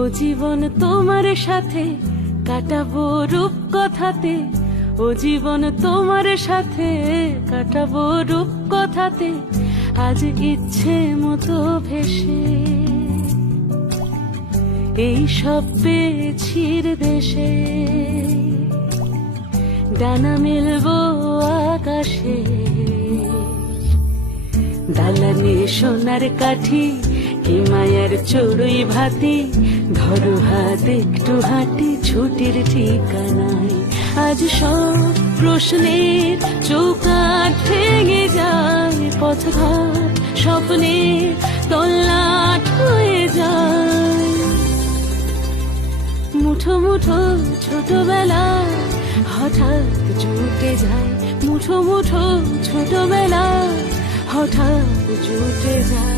ও জীবন তোমার সাথে কাটাবো রূপ কথাতে, ও জীবন তোমার সাথে কাটাবো রূপ কথাতে, আজ ইচ্ছে মতো ভেসে এই সব পেয়েছির দেশে। ডানা মেলবো আকাশে, দালানে সোনার কাঠি, কি মায়ার চড়ুই ভাতি, ধরো হাত একটু হাঁটি ছুটির ঠিকানায়। আজ সব প্রশ্নের চৌকাঠ ভেঙে যায়, পথঘাট স্বপ্নের তল্লাট হয়ে যায়। মুঠো মুঠো ছোটবেলা হঠাৎ জুটে যায়, মুঠো মুঠো ছোটবেলা হঠাৎ জুটে যায়।